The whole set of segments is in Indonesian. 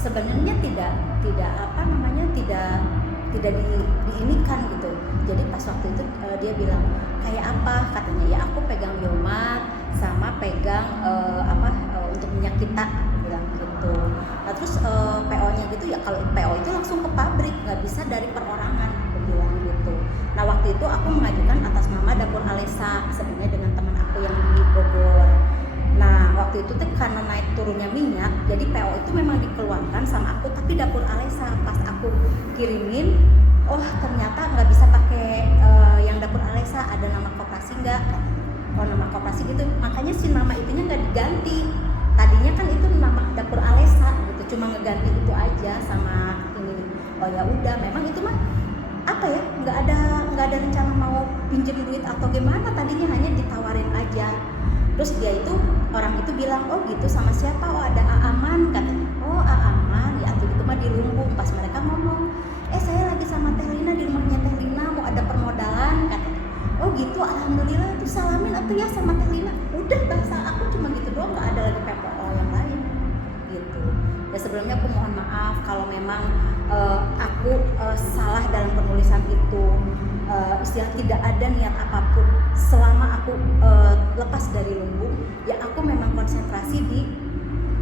sebenarnya tidak apa namanya tidak diinikan gitu. Jadi pas waktu itu dia bilang kayak apa, katanya ya aku pegang biomat sama pegang untuk minyak kita, bilang gitu. Nah terus PO-nya gitu ya, kalau PO itu langsung ke pabrik, nggak bisa dari perorangan, aku bilang gitu. Nah waktu itu aku mengajukan atas nama Dapur Alesa sebenarnya dengan teman aku yang di Bogor. Nah waktu itu tuh karena naik turunnya minyak, jadi PO itu memang dikeluarkan sama aku, tapi Dapur Alesa pas aku kirimin, oh ternyata nggak bisa pakai yang Dapur Alesa, ada nama koperasi nggak? Oh nama koperasi gitu, makanya si nama itunya nggak diganti. Tadinya kan itu nama Dapur Alesa gitu, cuma ngeganti itu aja sama ini. Oh ya udah, memang itu mah apa ya, nggak ada rencana mau pinjem duit atau gimana, tadinya hanya ditawarin aja. Terus dia itu, orang itu bilang, oh gitu sama siapa? Oh ada Aaman, katanya. Oh Aaman, ya gitu mah di Lumbung. Pas mereka ngomong, saya lagi sama Teh Lina di rumahnya Teh Lina, mau ada permodalan, katanya. Oh gitu, alhamdulillah, tuh salamin atuh ya sama Teh Lina. Udah, bahasa aku cuma gitu doang, nggak ada lagi PPO yang lain gitu. Ya sebelumnya aku mohon maaf kalau memang aku salah dalam penulisan itu. Istilah tidak ada niat apapun selama aku lepas dari Lumbung, ya aku memang konsentrasi di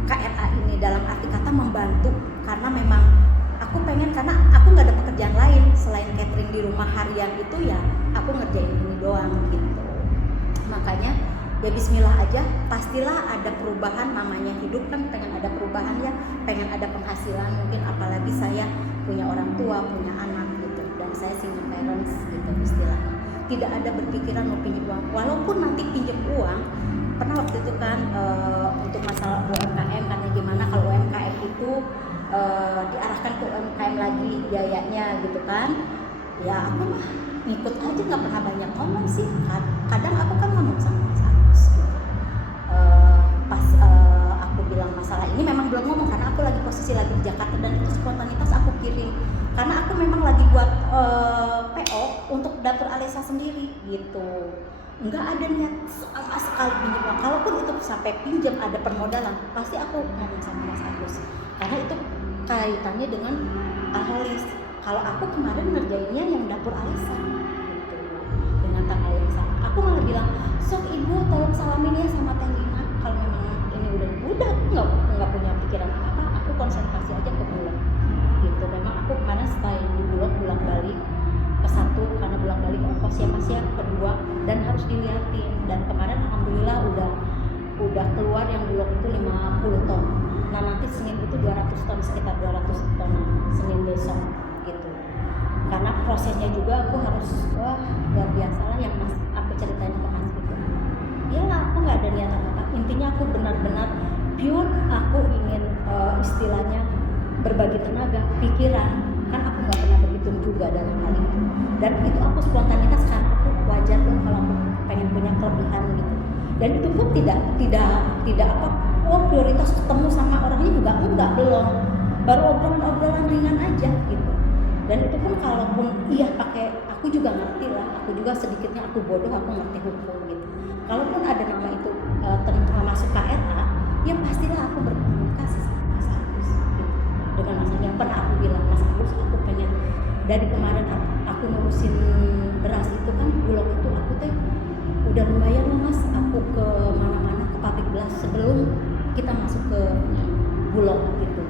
KRA ini, dalam arti kata membantu, karena memang aku pengen, karena aku nggak ada pekerjaan lain selain catering di rumah harian itu, ya aku ngerjain ini doang gitu. Makanya ya bismillah aja, pastilah ada perubahan, namanya hidup kan pengen ada perubahan ya, pengen ada penghasilan mungkin, apalagi saya punya orang tua, punya anak gitu, dan saya single parents gitu istilahnya. Tidak ada berpikiran mau pinjam uang, walaupun nanti pinjam uang, pernah waktu itu kan untuk masalah UMKM, karena gimana kalau UMKM itu diarahkan ke UMKM lagi biayanya gitu kan, ya aku mah ngikut aja, nggak pernah banyak ngomong sih. Kadang aku kan ngomong sama Mas Agus gitu. Pas aku bilang masalah ini memang belum ngomong karena aku lagi posisi lagi di Jakarta, dan itu spontanitas aku kirim karena aku memang lagi buat PO untuk Dapur Alesa sendiri gitu. Nggak ada niat sama sekali pinjam uang. Kalaupun itu sampai pinjam ada permodalan, pasti aku ngomong sama Mas Agus karena itu kaitannya dengan Alhalis. Kalau aku kemarin ngerjainnya yang Dapur Alesa gitu, dengan tanggal yang sama. Aku malah bilang, sok ibu tolong salamin ya sama Teh Lina. Kalau memang ini udah aku nggak punya pikiran apa, aku konsentrasi aja ke Bulog gitu. Memang aku kemarin setelah di Bulog bolak balik ke satu, karena bolak balik ongkos ya Mas ya, kedua, dan harus dilihatin. Dan kemarin alhamdulillah udah keluar yang Bulog itu 50 ton. Nah nanti Senin itu 200 ton, sekitar 200 ton Senin besok gitu. Karena prosesnya juga aku harus, wah luar biasa lah yang Mas aku ceritain ke Mas gitu. Iyalah, aku nggak ada niat apa-apa. Intinya aku benar-benar pure, aku ingin istilahnya berbagi tenaga, pikiran. Kan aku nggak pernah berhitung juga dalam hal itu. Dan itu aku spontanitas karena aku wajar dong kalau aku pengen punya kelebihan gitu. Dan itu pun tidak apa, oh prioritas ketemu sama orangnya juga enggak, belum. Baru obrolan ringan aja gitu. Dan itu pun kalaupun iya pakai, aku juga ngerti lah, aku juga sedikitnya aku bodoh, aku ngerti hukum gitu. Kalaupun ada nama itu termasuk KRA, ya pastilah aku berkomunikasi sama Mas Agus gitu. Dengan Mas Agus yang pernah aku bilang, Mas Agus aku pengen, dari kemarin aku ngurusin beras itu kan, Bulog itu aku tuh udah lumayan loh Mas, aku ke mana-mana, ke pabrik beras sebelum kita masuk ke Bulog gitu.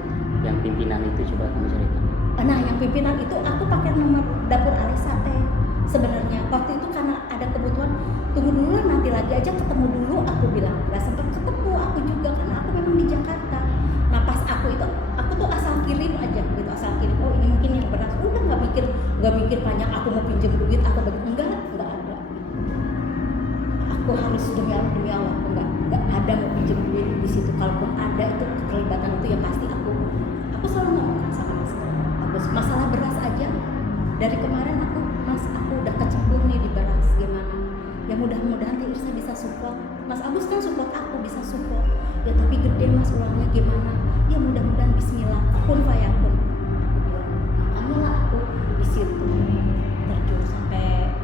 Yang pimpinan itu coba kamu ceritakan. Nah yang pimpinan itu aku pakai nomor Dapur Alesa teh. Sebenarnya waktu itu karena ada kebutuhan, tunggu dulu nanti lagi aja ketemu dulu, aku bilang. Gak sempat ketemu aku juga karena aku memang di Jakarta. Nah pas aku tuh asal kirim aja gitu, asal kirim, oh ini mungkin yang beras, udah nggak mikir banyak aku mau pinjem duit atau enggak ada. Aku harus demi Allah nggak ada mau pinjem duit di situ. Kalaupun ada itu keterlibatan itu ya pasti aku selalu ngomong sama Mas Agus, masalah beras aja dari kemarin aku udah kecemplung nih di beras, gimana ya, mudah-mudahan Teh Irsa bisa support. Mas Agus kan support aku, bisa support ya, tapi gede Mas ulangnya gimana ya, mudah-mudahan bismillah kun fayakun. Makanya aku di situ terjun sampai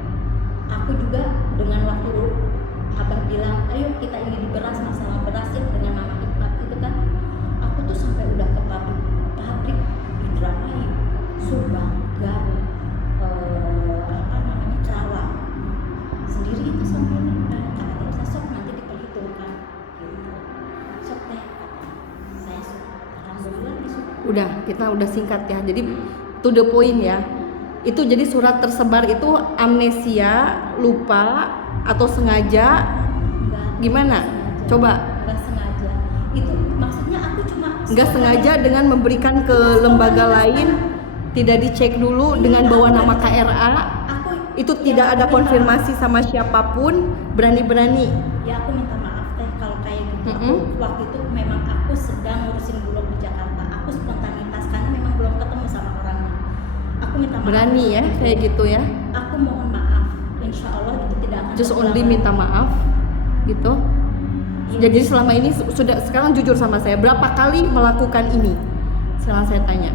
aku juga dengan waktu Abah bilang ayo kita ini di beras, masalah beras ya dengan Mama Hikmat itu kan, aku tuh sampai udah ke pabrik Udah, kita udah singkat ya. Jadi to the point ya. Itu jadi surat tersebar itu amnesia, lupa, atau sengaja? Enggak Gimana? sengaja. Coba. Enggak sengaja. Itu maksudnya aku cuma Nggak sengaja dengan memberikan ke lembaga lain, tidak dicek dulu dengan bawa nama KRA, aku itu tidak ada konfirmasi sama siapapun, berani-berani. Ya aku minta maaf teh kalau kayak gitu. Mm-mm. Waktu itu memang aku sedang ngurusin bulog di Jakarta. Aku spontanitas karena memang belum ketemu sama orangnya. Aku minta maaf. Berani ya, kayak gitu ya. Aku mohon maaf. Insya Allah itu tidak akan Just terulang only lagi. minta maaf, gitu. Iya. Jadi selama ini sudah, sekarang jujur sama saya, berapa kali melakukan ini? Sekarang saya tanya.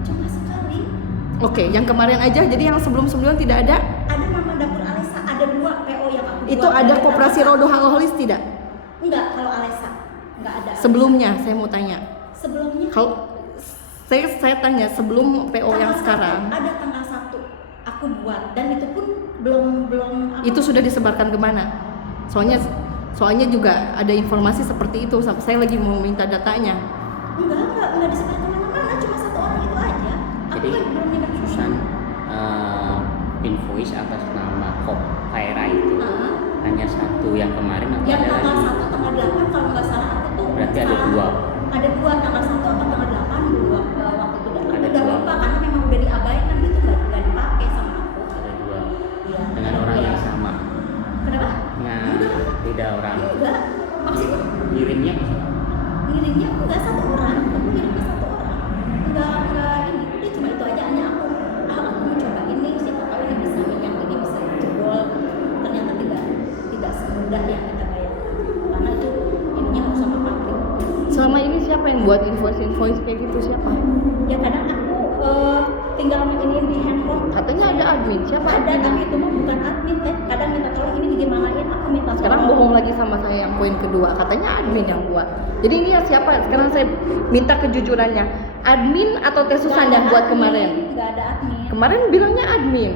Cuma sekali. Oke, yang kemarin aja, jadi yang sebelum-sebelumnya tidak ada? Ada nama dapur Alesa, ada 2 PO yang aku Itu buat. ada koperasi Rodo Alkoholis tidak? Enggak, kalau Alesa enggak ada. Sebelumnya saya mau tanya. Sebelumnya Kalau saya tanya sebelum PO yang tanggal sekarang, 1, ada tanggal 1 aku buat dan itu pun belum apa, itu sudah disebarkan kemana? Soalnya juga ada informasi seperti itu. Saya lagi mau minta datanya. enggak disebar kemana-mana, cuma 1 orang itu aja. Aku Jadi kan belum nyebar Susan invoice atas nama KOP KRA itu hanya 1 yang kemarin atau yang ada tanggal lagi? 1 tanggal 8 kalau nggak salah aku tuh Berarti ada salah. 2. Ada 2 tanggal 1 atau tanggal 8 dua waktu itu aku Ada udah 2. lupa karena memang udah diabaikan gitu, nggak dipakai sama aku. Ada 2 Iya. dengan orang yang sama. Kenapa? Nah, beda orang. Enggak, maksudnya Ngirimnya ngirimnya enggak 1 orang, aku ngirimnya 1 orang. Enggak ini, udah cuma itu aja, hanya aku mau coba ini, siapa tahu ini bisa yang ini bisa jebol. Ternyata tidak semudah yang kita bayangkan. Karena itu ininya harus sama pabrik. Selama ini siapa yang buat invoice kayak gitu, siapa? Ya kadang aku tinggal ini di handphone. Katanya ada admin. Siapa Ada, admin? tapi itu mah bukan admin teh. Kadang minta tolong ini digimanain, aku minta tolong. Sekarang bohong lagi sama saya yang poin kedua. Katanya admin yang buat. Jadi ini ya siapa? Sekarang saya minta kejujurannya. Admin atau Teh Susan yang buat kemarin? Enggak ada admin. Kemarin bilangnya admin.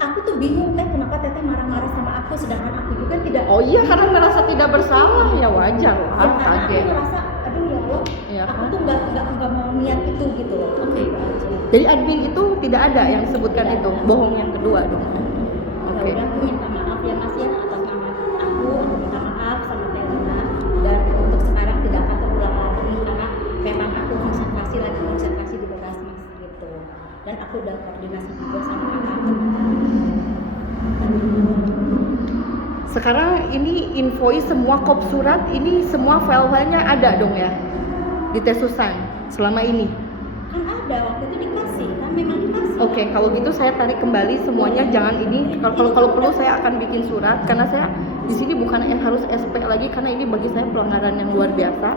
Aku tuh bingung teh kenapa teteh marah-marah sama aku sedangkan aku juga tidak. Oh iya, karena merasa tidak bersalah, ya wajar Ya, lah, karena aku kaget. ngerasa aduh ya Allah, Iya aku kan? tuh nggak mau niat itu gitu loh. Oke. Jadi admin itu tidak ada yang sebutkan Tidak itu, ada. bohong yang kedua dong. Ya Oke. udah, aku minta maaf ya Mas ya atas nama aku minta maaf sama Teh Lina, dan untuk sekarang tidak akan terulang lagi karena memang aku konsentrasi di beras Mas gitu. Dan aku udah koordinasi juga sama kakak. Sekarang ini invoice semua kop surat ini semua file-filenya ada dong ya di Teh Susan selama ini. Kan ada waktu itu dikasih, kan memang dikasih. Oke, kalau gitu saya tarik kembali semuanya, jangan ini. Kalau perlu saya akan bikin surat karena saya di sini bukan yang harus SP lagi karena ini bagi saya pelanggaran yang luar biasa.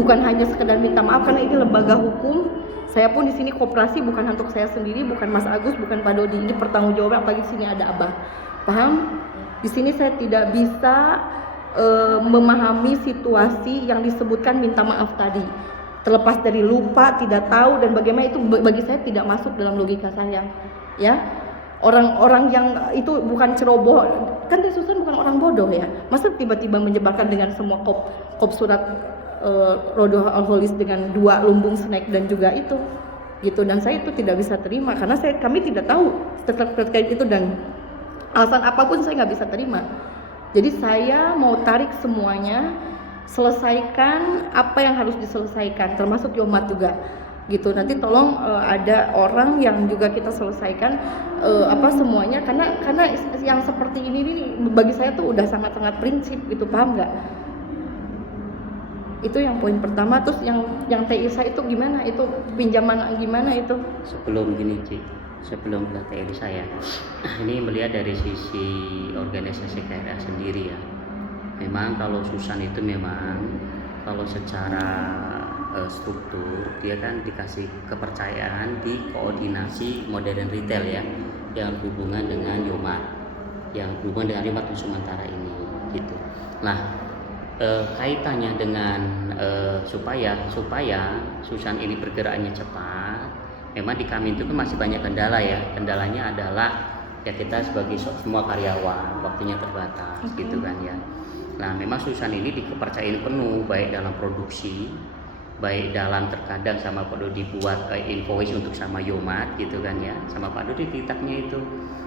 Bukan hanya sekedar minta maaf karena ini lembaga hukum. Saya pun di sini koperasi bukan untuk saya sendiri, bukan Mas Agus, bukan Pak Dodi. Ini pertanggungjawaban apalagi di sini ada Abah. Paham? Di sini saya tidak bisa memahami situasi yang disebutkan minta maaf tadi. Terlepas dari lupa, tidak tahu dan bagaimana itu bagi saya tidak masuk dalam logika saya. Ya. Orang-orang yang itu bukan ceroboh, kan Teh Susan bukan orang bodoh ya. Masa tiba-tiba menyebarkan dengan semua kop surat Rodo Alkoholis dengan 2 lumbung snack dan juga itu gitu, dan saya itu tidak bisa terima karena kami tidak tahu terkait itu dan alasan apapun saya nggak bisa terima. Jadi saya mau tarik semuanya, selesaikan apa yang harus diselesaikan, termasuk Yomat juga gitu. Nanti tolong ada orang yang juga kita selesaikan semuanya karena yang seperti ini bagi saya tuh udah sangat-sangat prinsip gitu, paham nggak? Itu yang poin pertama. Terus yang Teh Isa itu gimana? Itu pinjaman gimana itu? Sebelum gini Ci, sebelum ke TLI saya, ini melihat dari sisi organisasi KRA sendiri ya. Memang kalau Susan itu memang kalau secara struktur dia kan dikasih kepercayaan di koordinasi modern retail ya, yang hubungan dengan Yomat, yang hubungan dengan Yomat Nusantara ini gitu. Nah, kaitannya dengan supaya Susan ini bergeraknya cepat. Memang di kami itu kan masih banyak kendala ya. Kendalanya adalah ya kita sebagai semua karyawan waktunya terbatas gitu kan ya. Nah memang Susan ini dikepercayai penuh baik dalam produksi baik dalam terkadang sama Pak Dodi buat invoice untuk sama Yomat gitu kan ya, sama Pak Dodi titaknya itu.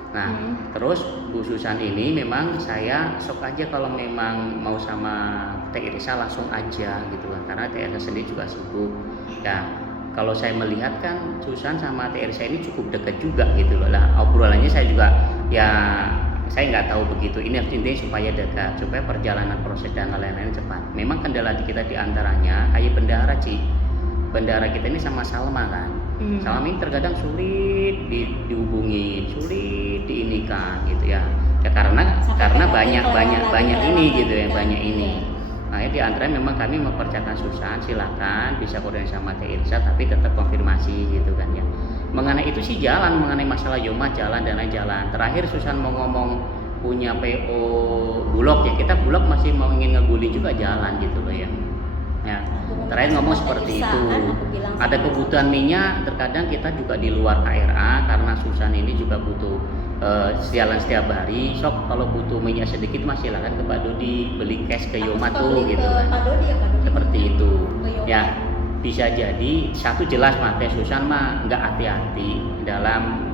Nah terus Bu Susan ini memang saya sok aja kalau memang mau sama Teh Irsa langsung aja gitu kan, karena Teh Irsa sendiri juga sibuk. Ya kalau saya melihat kan Susan sama Teh Irsa ini cukup dekat juga gitu loh. Lah obrolannya saya juga ya saya nggak tahu begitu, ini intinya supaya dekat, supaya perjalanan proses dan lain-lain cepat. Memang kendala kita diantaranya kayak bendara bendara kita ini sama Salma kan. Salma ini terkadang sulit dihubungi, sulit diinikan gitu ya. Ya karena banyak ini gitu ya, banyak ini. Nah di antara memang kami mempercayakan Susan, silakan bisa koordinasi sama Teh Irsa, tapi tetap konfirmasi gitu kan ya. Mengenai itu sih jalan, mengenai masalah Yomat jalan dan lain jalan. Terakhir Susan mau ngomong punya PO Bulog ya, kita Bulog masih mau ingin ngeguli juga jalan gitu loh ya. Ya terakhir ngomong seperti itu. Ada kebutuhan minyak, terkadang kita juga di luar KRA karena Susan ini juga butuh jalan setiap hari. Sok kalau butuh minyak sedikit masih silakan ke Pak Dodi beli cash ke Yomat tuh gitu kan. Seperti itu. Ya bisa jadi satu jelas Teh Susan mah nggak hati-hati dalam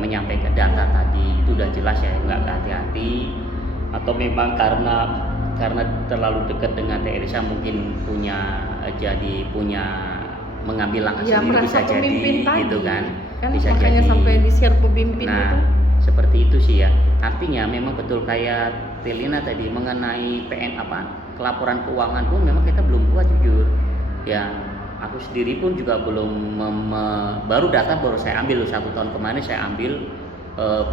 menyampaikan data tadi, itu udah jelas ya nggak hati-hati, atau memang karena terlalu dekat dengan Teh Irsa mungkin punya mengambil langkah ya, sendiri bisa jadi gitu kan bisa makanya jadi sampai di share pemimpin itu. Seperti itu sih ya, artinya memang betul kayak Telina tadi mengenai kelaporan keuangan pun memang kita belum buat jujur ya. Aku sendiri pun juga belum baru saya ambil 1 tahun kemarin saya ambil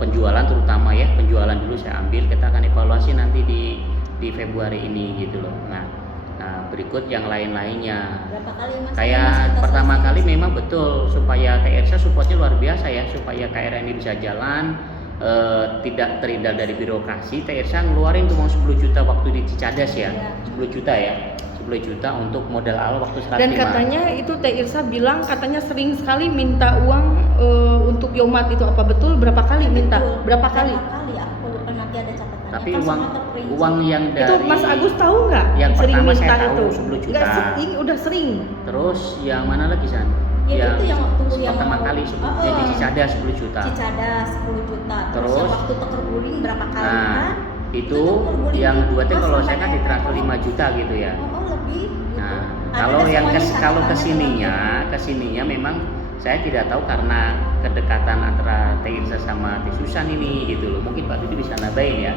penjualan, terutama ya penjualan dulu saya ambil, kita akan evaluasi nanti di Februari ini gitu loh. Nah berikut yang lain-lainnya. Berapa kali Mas? Kayak pertama kali memang betul supaya Teh Irsa supportnya luar biasa ya, supaya KRA ini bisa jalan, tidak terhindar dari birokrasi. Teh Irsa ngeluarin tuh uang 10 juta waktu di Cicadas ya, 10 juta ya. 10 juta untuk modal awal waktu 105. Dan katanya itu Teh Irsa bilang katanya sering sekali minta uang untuk Yomat itu, apa betul? Berapa kali minta? Berapa kali? Aku lupa, nanti ada catatannya. Tapi Kan uang yang dari itu Mas Agus tahu nggak? Yang sering pertama minta saya tahu itu 10 juta. Nggak sering, udah sering. Terus yang mana lagi San? Ya, itu yang waktu pertama kali yang di Cicadas 10 juta. Cicadas 10 juta. Terus yang waktu tuker guling berapa kali kan? Itu yang dua teh kalau saya kan ditransfer 5 juta gitu ya. Lebih. Nah, kalau kesininya memang saya tidak tahu karena kedekatan antara Teh Irsa sama Teh Susan ini gitu loh. Mungkin Pak Dudi bisa nabain ya.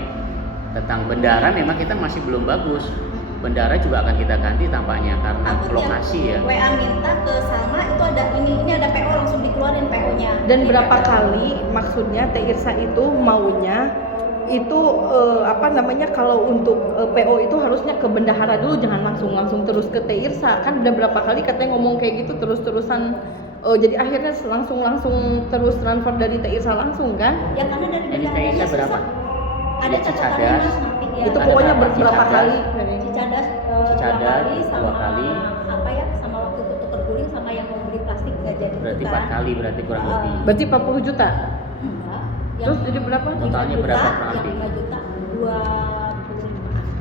Tentang bendara memang kita masih belum bagus. Bendara juga akan kita ganti tampaknya karena lokasi ya. WA minta ke Salma itu ada ini ada PO langsung dikeluarin PO-nya. Dan berapa kali maksudnya Teh Irsa itu maunya itu kalau untuk PO itu harusnya ke bendahara dulu, jangan langsung terus ke Teh Irsa. Kan udah berapa kali katanya ngomong kayak gitu terus-terusan, jadi akhirnya langsung terus transfer dari Teh Irsa langsung kan? Ya karena dari Teh Irsa berapa? Ada catatannya Mas nanti ya. Itu pokoknya berapa kali? Cicadas 2 kali sama sama waktu itu tuker guling sama yang mau beli plastik nggak jadi. Berarti 4 kali berarti kurang lebih. Berarti 40 juta. Terus Yang jadi berapa? Totalnya berapa kurang Yang lebih? 5 juta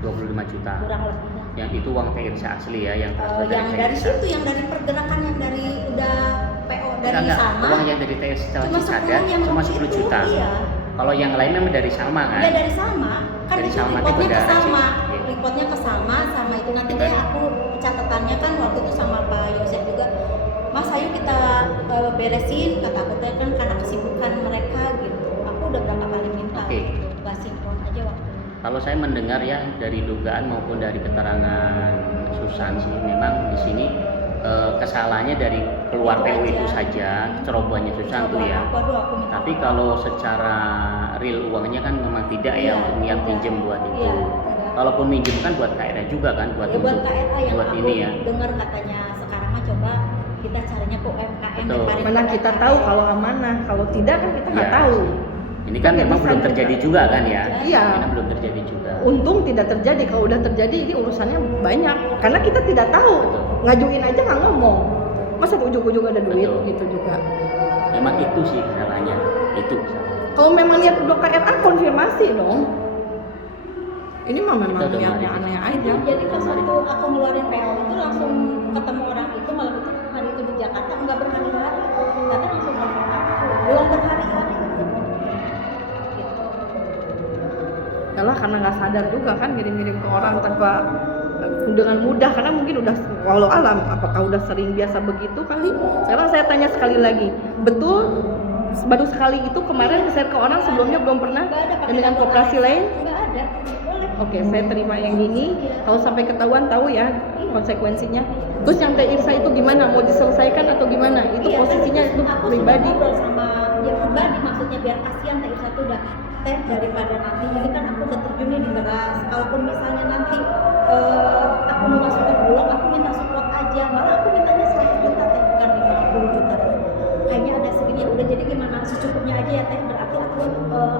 25 juta. kurang lebih. Yang itu uang Teh Irsa asli ya, yang transfer Yang Teh dari Irsa. situ, yang dari pergerakan, yang dari udah PO dari Enggak, Salma. uang yang dari Teh Irsa Cicadas yang cuma waktu 10 itu, juta. Iya. Kalau yang lain memang dari Salma kan? Ya dari Salma. Kan Dari itu Salma itu reportnya ke bendara sih. Salma. Iya. Reportnya ke Salma sama itu nanti deh aku catatannya kan waktu itu sama Pak Yosef juga. Mas ayo kita beresin, kata aku teh kan karena kesibukan mereka gitu. Aku udah berapa kali minta gitu. Gak sinkron aja waktu. Kalau saya mendengar ya dari dugaan maupun dari keterangan Susan sih memang di sini kesalahannya dari keluar PO itu saja, cerobohannya Susan tuh ya. Tapi kalau secara real uangnya kan memang tidak ya untuk niat pinjem buat itu. Kalaupun minjem kan buat KRA juga kan buat buat KRA yang buat aku ini ya. dengar katanya sekarang mah coba kita carinya ke UMKM daripada Mana kita tahu kalau amanah, kalau tidak kan kita nggak tahu. Ini kan memang belum terjadi juga kan ya? Iya. Ini belum terjadi juga. Untung tidak terjadi. Kalau udah terjadi ini urusannya banyak. Karena kita tidak tahu. Betul. Ngajuin aja nggak ngomong. Masa ujung-ujung ada duit Betul. gitu juga. Memang itu sih kesalahannya. Itu kesalahan. Kalau memang lihat udah KRA konfirmasi dong. Ini mah memang Kita udah niatnya mari. aneh aja. Jadi pas waktu aku ngeluarin PO itu langsung ketemu orang nggak sadar juga kan ngirim-ngirim ke orang tanpa dengan mudah, karena mungkin udah walau alam apakah udah sering biasa begitu kali. Sekarang saya tanya sekali lagi, betul baru sekali itu kemarin share ke orang, sebelumnya belum pernah? Nggak ada Dan pakai dengan lapor koperasi lain. lain? Nggak ada, boleh. Oke, saya terima yang ini. Kalau sampai ketahuan tahu ya konsekuensinya. Terus yang Teh Irsa itu gimana? Mau diselesaikan atau gimana? Itu Iya, posisinya kan, itu aku pribadi. sudah ngobrol sama dia pribadi, maksudnya biar kasihan Teh Irsa tuh udah teh daripada nanti ini kan aku udah terjun nih di beras. Kalaupun misalnya nanti aku mau masuk ke Bulog, aku minta support aja. Malah aku mintanya 100 juta teh, bukan 50 juta. Kayaknya ada segini, udah jadi gimana secukupnya aja ya teh. Berarti aku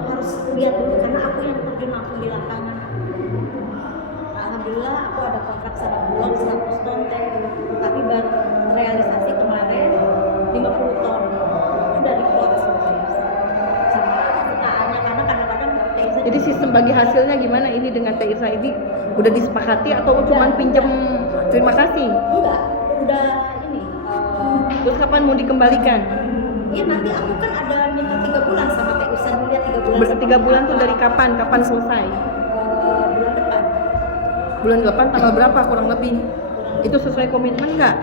harus lihat dulu karena aku yang terjun langsung di lapangan. Alhamdulillah aku ada kontrak sama Bulog 100 ton teh, tapi baru realisasi kemarin 50 ton. Itu udah report sama KA-nya karena kadang-kadang Teh Irsa Jadi sistem bagi hasilnya gimana ini dengan Teh Irsa ini? Udah disepakati atau cuman pinjam terima kasih? enggak, udah ini Terus kapan mau dikembalikan? iya nanti aku kan ada minta 3 bulan sama Teh Irsa dulu ya 3 bulan. Berarti 3 bulan tuh dari kapan? Kapan selesai? Bulan depan. Bulan 8 tanggal berapa kurang lebih? Itu sesuai komitmen nggak?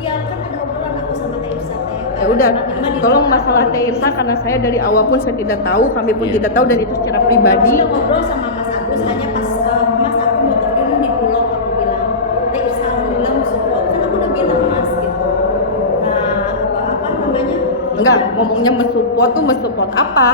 Iya kan ada obrolan aku sama Teh Irsa teh. Ya udah, tolong masalah Teh Irsa karena saya dari awal pun saya tidak tahu, kami pun Iya. tidak tahu dan itu secara pribadi. Udah ngobrol sama Mas Agus hanya pas Mas aku mau terjun di Bulog aku bilang Teh Irsa alhamdulillah mau support kan aku udah bilang Mas gitu. Nah apa namanya? Enggak, ngomongnya mensupport tuh mensupport apa?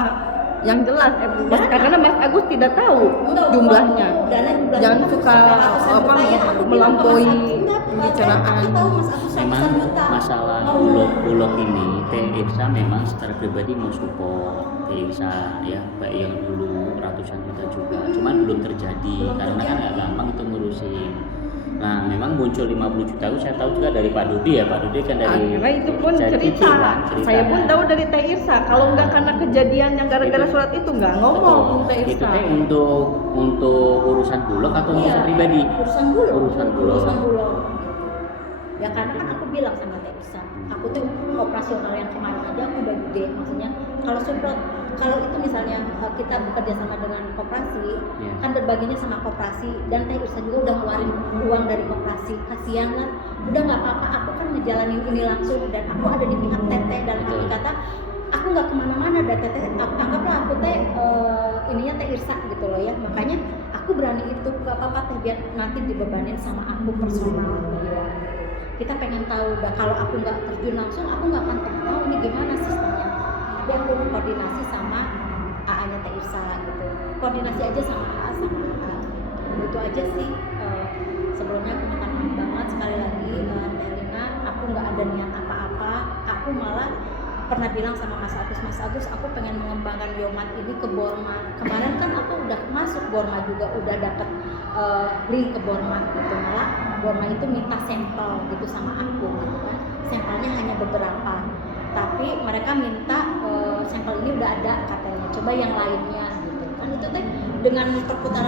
Yang jelas, Mas, karena Mas Agus tidak tahu Enggak, jumlahnya. dana jumlahnya Jangan kan suka sampai ratusan apa juta ya. Aku bilang ke Mas melampaui Agus, enggak, pembicaraan. aku tahu Mas Agus Memang ratusan juta. masalah Oh. bulog ini Teh Irsa memang secara pribadi mau support Teh Irsa ya, baik yang dulu ratusan juta juga, cuman belum terjadi karena kan nggak gampang itu ngurusin. Nah memang muncul 50 juta itu saya tahu juga dari Pak Dudi ya, Pak Dudi kan dari Akhirnya itu pun dari cerita. cicilan, Saya pun ceritanya. tahu dari Teh Irsa. Kalau enggak karena kejadian yang gara-gara Itu. surat itu enggak ngomong Teh Itu Irsa. teh untuk urusan bulog atau Iya, urusan pribadi? Urusan Bulog. Urusan Bulog. Urusan Bulog. Ya karena kan aku bilang sama Teh Irsa, aku tuh operasional yang kemarin aja aku udah gede, maksudnya kalau support, kalau itu misalnya kita bekerja sama dengan koperasi, Iya. kan berbaginya sama koperasi dan Teh Irsa juga udah ngeluarin uang dari koperasi, kasihan lah, udah nggak apa-apa, aku kan ngejalanin ini langsung dan aku ada di pihak Teteh dalam arti kata aku nggak kemana-mana dan Teteh anggaplah aku teh ininya Teh Irsa gitu loh ya, makanya aku berani itu gak apa-apa Teh biar nanti dibebanin sama aku personal gitu. Kita pengen tahu, dah kalau aku nggak terjun langsung aku nggak akan pernah tahu ini gimana sistemnya. Tapi aku koordinasi sama AA-nya Teh Irsa gitu, koordinasi aja sama AA sama AA itu aja sih. Sebelumnya aku minta maaf banget sekali lagi Teh Lina, aku nggak ada niat apa-apa, aku malah pernah bilang sama Mas Agus aku pengen mengembangkan biomat ini ke Borma. Kemarin kan aku udah masuk Borma juga, udah dapet link ke Borma gitu, malah Borma itu minta sampel gitu sama aku gitu kan, sampelnya hanya beberapa tapi mereka minta sampel ini udah ada katanya, coba yang lainnya gitu kan. Itu teh dengan perputaran